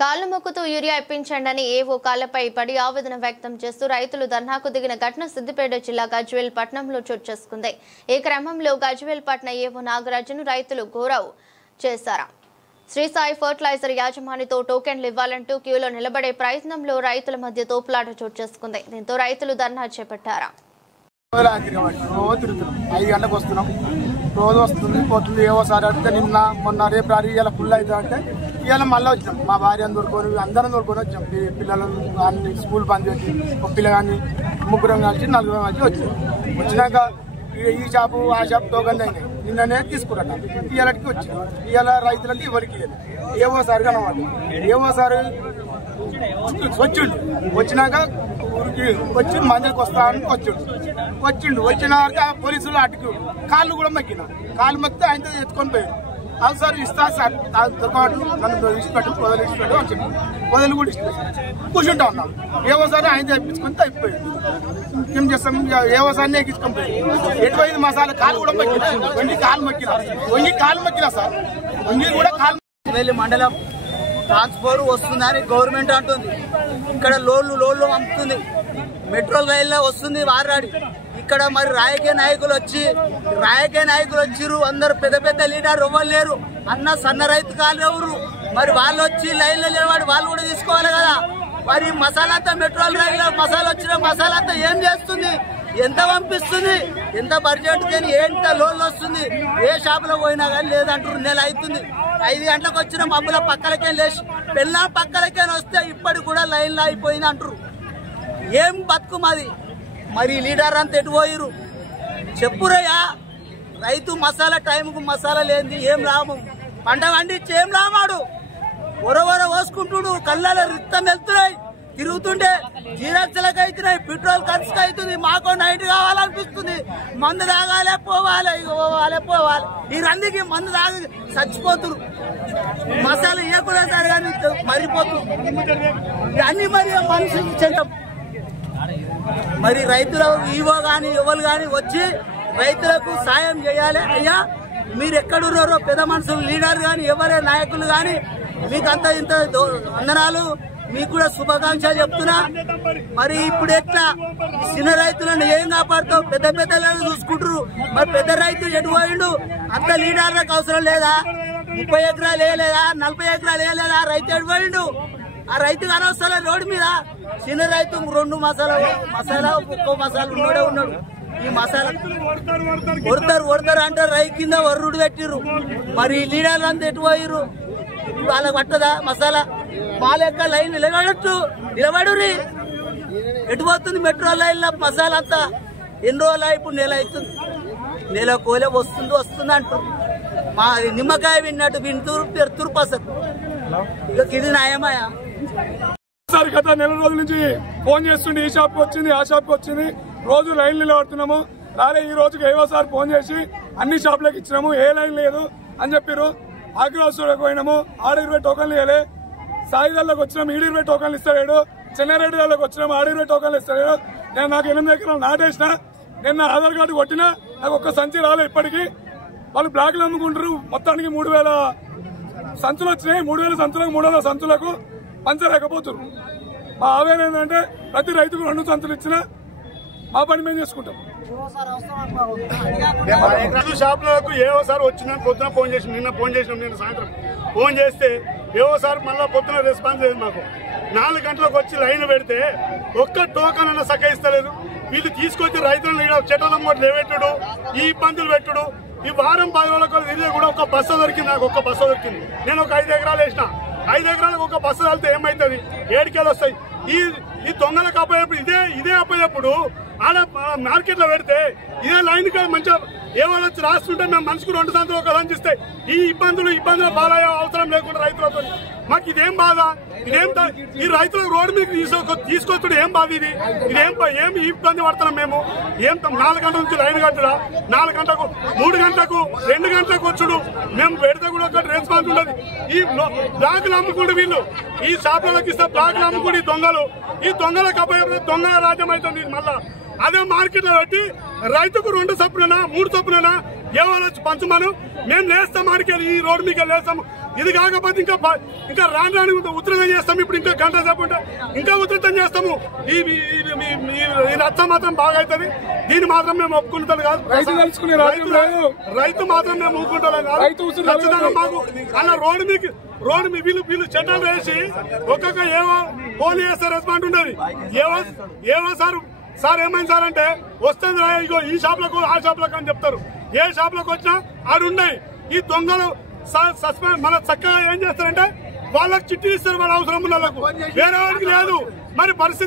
కాళ్లు మొక్కుతూ యూరియా ఇప్పించండి ఏవో కాళ్లపై పడి ఆవేదన వ్యక్తం చేస్తూ రైతులు ధర్నాకు దిగిన ఘటన సిద్దిపేట జిల్లా గజ్వేల్ పట్టణంలో చోటు చేసుకుంది. ఈ క్రమంలో గజ్వేల్ పట్టణ ఏవో నాగరాజును రైతులు గౌరవ్ చేశారు. శ్రీ సాయి ఫర్టిలైజర్ యాజమానితో టోకెన్లు ఇవ్వాలంటూ క్యూలో నిలబడే ప్రయత్నంలో రైతుల మధ్య తోపులాట చోటు చేసుకుంది. దీంతో రైతులు ధర్నా చేపట్టారు. రోజు వస్తుంది పోతుంది ఏవోసారి అడిగితే నిన్న మొన్న రేపు రారి ఇలా ఫుల్ అవుతా అంటే ఇవాళ మళ్ళీ వచ్చినాం. మా భార్యను దొరుకుని అందరం దొరుకుని వచ్చాం. పిల్లలను అన్ని స్కూల్ బంద్ పెట్టి ఒక పిల్లగాన్ని ముగ్గురం కలిసి నలుగురం కలిసి వచ్చాం. వచ్చినాక ఈ షాపు ఆ షాపు టోకన్ అయినాయి. నిన్ననే తీసుకున్నాం. ఇవాళకి వచ్చి ఇవాళ రైతులకి ఎవరికి లేదు. ఏవోసారి కనమాట ఏవోసారి వచ్చిండు. వచ్చినాక ఊరికి వచ్చి మందిరికి వస్తానని వచ్చిండు. వచ్చినాక పోలీసులు అటుకు కాళ్ళు కూడా మొక్కినా. కాళ్ళు మొక్కితే ఆయనతో ఎత్తుకొని పోయారు. అది సార్ ఇస్తా సార్ దొరకదు నన్ను ఇచ్చిపెట్టు వదిలిపెట్టు అని చెప్పి వదిలి కూడా ఇష్టం కూర్చుంటా ఉన్నాం. ఏవోసారి ఆయన తెప్పించుకొని అయిపోయింది. ఏం చేస్తాం ఏవోసారి ఎక్కించుకొని పోయి ఎటువైంది మసాలా కాలు కూడా మొక్కినా. వంగి కాలు మొక్కినా సార్ వంగి కూడా కాలు మండలం ట్రాన్స్పోర్ వస్తుందని గవర్నమెంట్ అంటుంది. ఇక్కడ లోళ్ళు పంపుతుంది. మెట్రో రైల్లో వస్తుంది వారాడి. ఇక్కడ మరి రాజకీయ నాయకులు వచ్చిర్రు. అందరు పెద్ద పెద్ద లీడర్ ఎవ్వరు లేరు. అన్న సన్న రైతు కాలు ఎవరు మరి వాళ్ళు వచ్చి లైన్లో నిలబడి వాళ్ళు కూడా తీసుకోవాలి కదా. మరి మసాలా అంతా మెట్రో రైల్లో మసాలా వచ్చిన మసాలా అంతా ఏం చేస్తుంది, ఎంత పంపిస్తుంది, ఎంత బడ్జెట్ కానీ ఎంత లోన్లు వస్తుంది. ఏ షాపులో పోయినా కానీ లేదంటారు. నెల అవుతుంది. 5 గంటలకు వచ్చిన మబ్బుల పక్కలకే లేచి పెళ్ళ పక్కలకే వస్తే ఇప్పటికి కూడా లైన్లో అయిపోయింది అంటారు. ఏం బతుకు మాది. మరి లీడర్ అంతా ఎటు పోయిరు చెప్పురయ్యా. రైతు మసాలా టైంకు మసాలా లేని ఏం లాభం. పంట పండించి ఏం లాభాడు. ఒరవర పోసుకుంటుడు. కళ్ళ రిక్తం వెళ్తున్నాయి. తిరుగుతుంటే జీరక్షలకు అవుతున్నాయి. పెట్రోల్ ఖర్చుకు అవుతుంది. మాకు నైట్ కావాలనిపిస్తుంది. మందు తాగాలే పోవాలి ఈ రందికి మందు తాగి చచ్చిపోతురు. మసాలా ఇవ్వకూడదు సార్ కానీ మరిపోతురు. అన్ని మరి మనుషులు చెంటాం. మరి రైతుల ఈవో గాని ఎవరు గాని వచ్చి రైతులకు సాయం చేయాలి. అయ్యా మీరు ఎక్కడున్నారో పెద్ద మనుషులు లీడర్ గాని ఎవరే నాయకులు గాని మీకు అంత ఇంత వందనాలు. మీకు కూడా శుభాకాంక్షలు చెప్తున్నా. మరి ఇప్పుడు ఎట్లా చిన్న రైతులను ఏం కాపాడుతావు? పెద్ద పెద్దలను చూసుకుంటారు. మరి పెద్ద రైతు ఎటు పోయిండు? అంత లీడర్లకు అవసరం లేదా? 30 ఎకరాలు వేయలేదా? 40 ఎకరాలు వేయలేదా? రైతు ఎటు పోయిండు? ఆ రైతుకు అనవసరం రోడ్డు మీద. చిన్న రైతు 2 మసాలా ఒక్కో మసాలా ఉన్నాడు. ఈ మసాలా కొడతారు అంటే రైతు కింద వర్రుడు పెట్టిర్రు. మరి లీడర్లు అంతా ఎటు పోయిర్రు? ఇప్పుడు వాళ్ళకి పట్టదా మసాలా? మా లెక్క లైన్ నిలబడురి. ఎటు పోతుంది మెట్రో లైన్లో మసాలా అంతా? ఎన్ని రోజులు ఇప్పుడు నెల అవుతుంది. నెల కోలే వస్తుంది అంటారు. మా నిమ్మకాయ వింటూ తుర్పసరు. ఇక ఇది న్యాయమాయా? సార్ గత నెల రోజుల నుంచి ఫోన్ చేస్తుండే ఈ షాప్కి వచ్చింది ఆ షాప్కి వచ్చింది. రోజు లైన్ నిలబడుతున్నాము. అలాగే ఈ రోజుకి ఏవో సార్ ఫోన్ చేసి అన్ని షాపులకు ఇచ్చినాము. ఏ లైన్ లేదు అని చెప్పారు. ఆగ్రహస్తులకు పోయినాము. 20 టోకన్లు ఇవ్వలే. సాయిదాల్లోకి వచ్చినాము. 20 టోకన్లు ఇస్తాడు. చెన్నారెడ్డి దాల్లోకి వచ్చినాము. 20 టోకన్లు ఇస్తాడు. నేను నాకు 8 ఎకరాలు నాటేసిన. నేను నా ఆధార్ కార్డు కొట్టినా నాకు ఒక్క సంచి రాలే ఇప్పటికీ. వాళ్ళు బ్లాక్లు అమ్ముకుంటారు. మొత్తానికి 3000 సంచులు వచ్చినాయి. 3000 సంచులకు 300 సంచులకు పంచలేకపోతున్నారు. మా ఆవేదన ఏంటంటే ప్రతి రైతుకు 2 సంచులు ఇచ్చినా మా పని మేము చేసుకుంటాం. షాపులకు ఏవోసారి వచ్చినా పొద్దున ఫోన్ చేసి నిన్న సాయంత్రం ఫోన్ చేస్తే ఏవోసారి మళ్ళీ పొద్దున రెస్పాన్స్ లేదు. మాకు 4 గంటలకు వచ్చి లైన్ పెడితే ఒక్క టోకన్ అన్న సక్కయిస్తలేదు. వీళ్ళు తీసుకొచ్చి రైతులను చెట్ల మూట లేవెట్టుడు, ఈ ఇబ్బందులు పెట్టుడు. ఈ వారం 10 రోజులకు తిరిగి కూడా ఒక బస్సు దొరికింది. నాకు ఒక్క బస్సు దొరికింది. నేను ఒక 5 ఎకరాలు వేసిన. 5 ఎకరాలకు ఒక బస్సు వెళ్తే ఏమవుతుంది? 7 కేలు వస్తాయి. ఈ దొంగలకు అప్పయ్యప్పుడు ఇదే అప్పయ్యప్పుడు ఆడ మార్కెట్ లో పెడితే ఇదే లైన్ మంచిగా ఏవాళ్ళు వచ్చి రాస్తుంటే మేము మనిషికి 2 సంవత్సరాలు ఒక లంచిస్తే ఈ ఇబ్బందులు బాధ అవసరం లేకుండా రైతులతో మాకు ఇదేం బాధ? ఈ రైతులకు రోడ్డు మీద తీసుకొచ్చుడు ఏం బాధ? ఏం ఇబ్బంది పడుతున్నాం మేము? 4 గంటల నుంచి లైన్ కట్టడా? 4 గంటలకు 3 గంటలకు 2 గంటలకు వచ్చుడు. మేము పెడితే కూడా ఒక రెస్పాన్స్ ఉండదు. ఈ బ్లాక్లు అమ్ముకుంటూ వీళ్ళు ఈ షాపులకు ఇస్తే బ్లాక్లు అమ్ముకుంటూ ఈ దొంగలకు అబ్బాయి దొంగల రాజ్యం అవుతుంది. మళ్ళా అదే మార్కెట్ లో పెట్టి రైతుకు 2 చొప్పున 3 చొప్పున ఎవరు వచ్చి పంచమను. మేము లేస్తాం ఆడికెళ్ళి ఈ రోడ్డు మీకు లేస్తాం. ఇది కాకపోతే ఇంకా రాను ఉధృతం చేస్తాము. ఇప్పుడు ఇంకా గంట సేపు ఇంకా ఉధృతం చేస్తాము. ఈ రచ్చ మాత్రం బాగా అవుతుంది. దీన్ని మాత్రం మేము ఒప్పుకుంటాం కాదు. రైతు మాత్రం మేము ఒప్పుకుంటాం కాదు. మాకు అలా రోడ్డు వీళ్ళు చట్టాలు వేసి ఒక్కొక్క ఏవో పోలీస్ చేస్తే రెస్పాండ్ ఉండేది. ఏవో సార్ ఏమైంది సార్ అంటే వస్తుంది ఇగో ఈ షాప్లకు ఆ షాప్లకు అని చెప్తారు. ఏ షాప్లకు వచ్చినా ఆడు ఉన్నాయి. ఈ దొంగలు సస్పెండ్ మన చక్కగా ఏం చేస్తారంటే వాళ్ళకి చిట్టి ఇస్తారు. వాళ్ళ అవసరం ఉన్న వాళ్ళకు వేరే వాడికి లేదు. మరి పరిస్థితి